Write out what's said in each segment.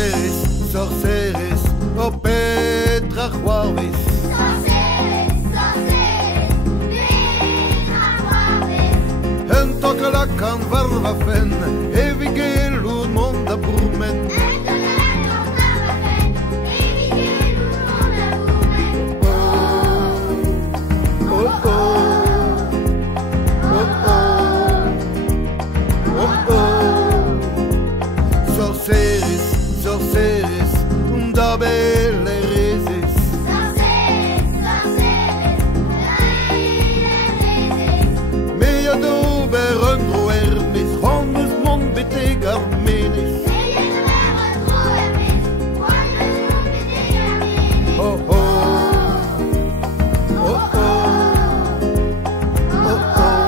Sorserez, sorserez, o petra juarez. Sorserez, sorserez, petra juarez. En toca la can varva fen, evit l'un mond a burmen. Sorserez, sorserez, da belle rezes. Sorserez, sorserez, Me a dober un droermes, rondes mon bete garmenes. Oh oh, oh oh, oh oh,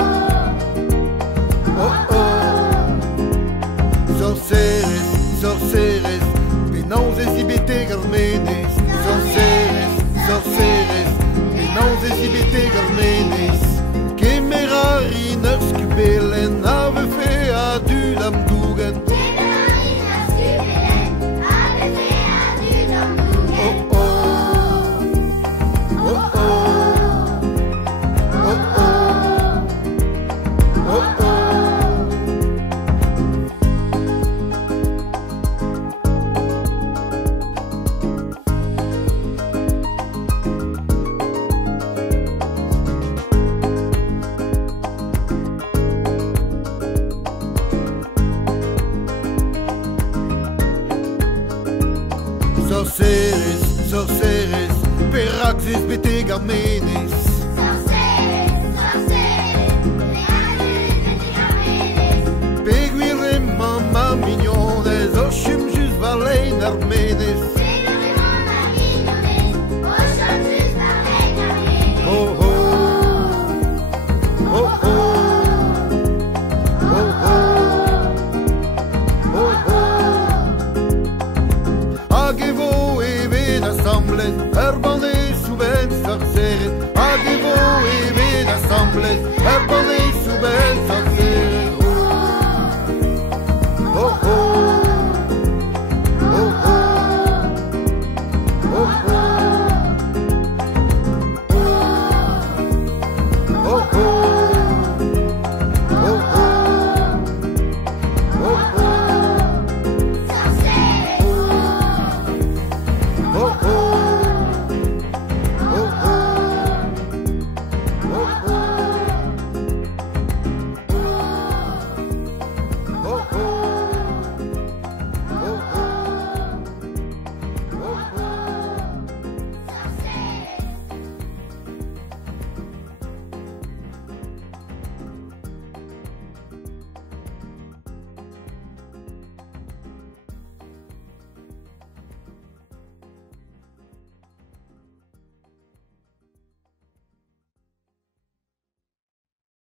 oh oh. Sorserez, sorserez, penauses y bete garmenes. Sorserez, sorserez, penauses y bete garmenes. Que merariners cubelen ave fe a du lamdugen. Oh oh, oh oh, oh oh, oh oh. Sorserez, sorserez, peraxes bete garmenes. Sorserez, sorserez, Peguire mamma mignones, o chim jus valein armenes. Oh oh, oh oh, oh oh, oh oh. Agevo evit assembled,